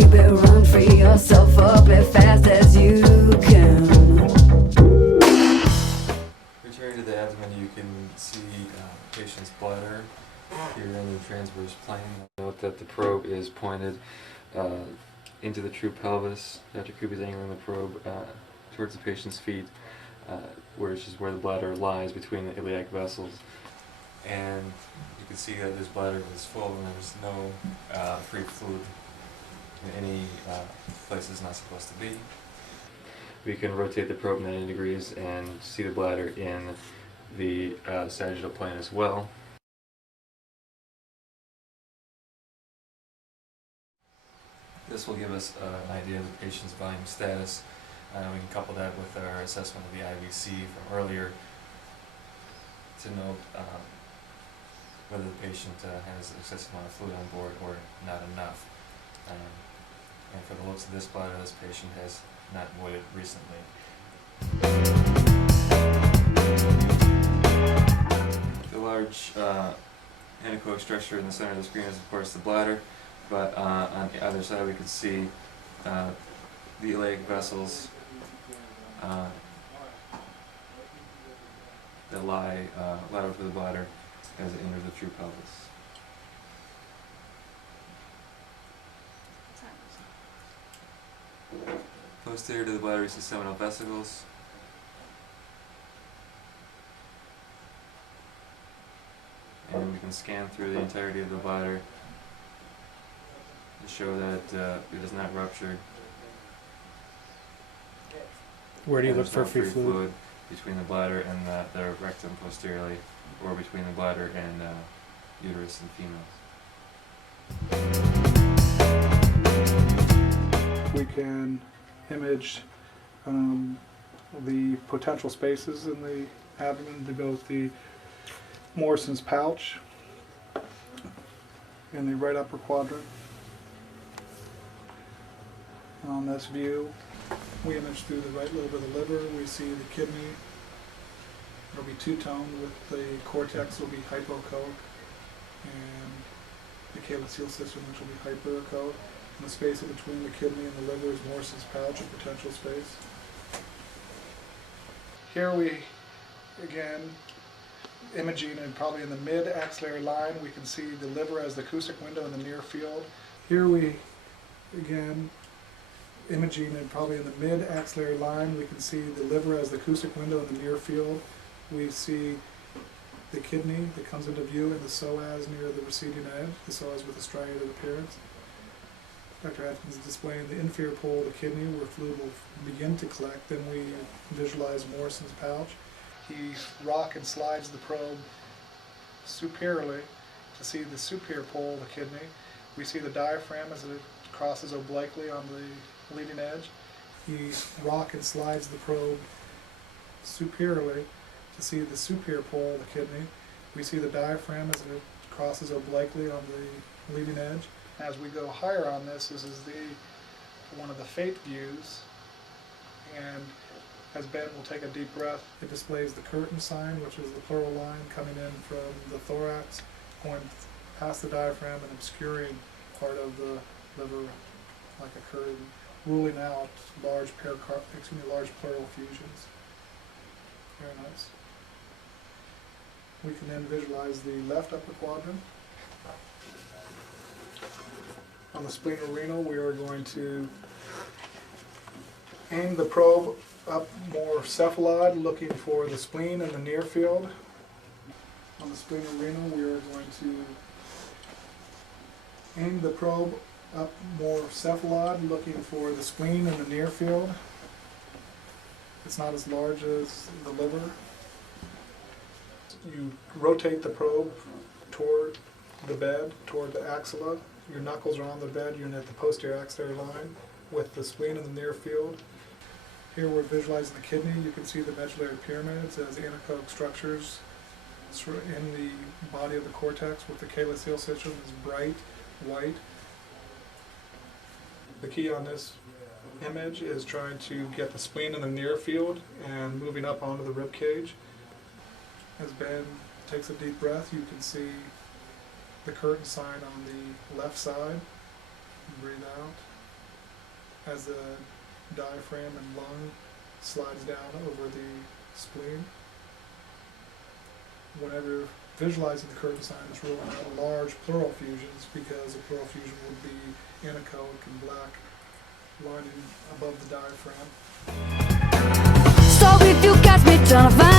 keep it run, free yourself up as fast as you can. Returning to the abdomen, you can see patient's bladder here in the transverse plane. Note that the probe is pointed into the true pelvis. Dr. Kubi is angling the probe towards the patient's feet, which is where the bladder lies between the iliac vessels. And you can see that his bladder is full and there's no free fluid in any place it's not supposed to be. We can rotate the probe 90 degrees and see the bladder in the sagittal plane as well. This will give us an idea of the patient's volume status. We can couple that with our assessment of the IVC from earlier to note whether the patient has excessive amount of fluid on board or not enough. And for the looks of this bladder, this patient has not voided recently. The large anechoic structure in the center of the screen is of course the bladder, but on the other side we can see the iliac vessels that lie lateral to the bladder as it enters the true pelvis. Posterior to the bladder is the seminal vesicles. And we can scan through the entirety of the bladder to show that it is not ruptured. Where do you And look there's for no free fluid? between the bladder and the rectum posteriorly, or between the bladder and uterus in females. We can image the potential spaces in the abdomen to both the Morrison's pouch in the right upper quadrant. On this view, we image through the right lobe of the liver. We see the kidney. It'll be two-toned with the cortex will be hypoechoic, and the calyceal system, which will be hyperechoic. And the space in between the kidney and the liver is Morrison's pouch, a potential space. Here we, again, imaging and probably in the mid-axillary line, we can see the liver as the acoustic window in the near field. Here we, again, imaging and probably in the mid-axillary line, we can see the liver as the acoustic window in the near field. We see the kidney that comes into view and the psoas near the receding edge, the psoas with a striated appearance. Dr. Atkins is displaying the inferior pole of the kidney where fluid will begin to collect. Then we visualize Morrison's pouch. He rock and slides the probe superiorly to see the superior pole of the kidney. We see the diaphragm as it crosses obliquely on the leading edge. He rock and slides the probe superiorly to see the superior pole of the kidney. We see the diaphragm as it crosses obliquely on the leading edge. As we go higher on this is one of the fate views, and as Ben will take a deep breath, it displays the curtain sign, which is the pleural line coming in from the thorax, going past the diaphragm and obscuring part of the liver like a curtain, ruling out large pleural fusions. Very nice. We can then visualize the left upper quadrant. On the splenorenal, we are going to aim the probe up more cephalad, looking for the spleen in the near field. On the splenorenal, we are going to aim the probe up more cephalad, looking for the spleen in the near field. It's not as large as the liver. You rotate the probe toward the bed, toward the axilla. Your knuckles are on the bed, you're at the posterior axillary line with the spleen in the near field. Here we're visualizing the kidney. You can see the medullary pyramids as anechoic structures in the body of the cortex, with the calyceal system is bright white. The key on this image is trying to get the spleen in the near field and moving up onto the rib cage. As Ben takes a deep breath, you can see the curtain sign on the left side. Breathe out. as the diaphragm and lung slides down over the spleen. Whenever visualizing the curtain sign, it's ruling out large pleural fusions because a pleural fusion would be anechoic and black lining above the diaphragm. So if you catch me trying to find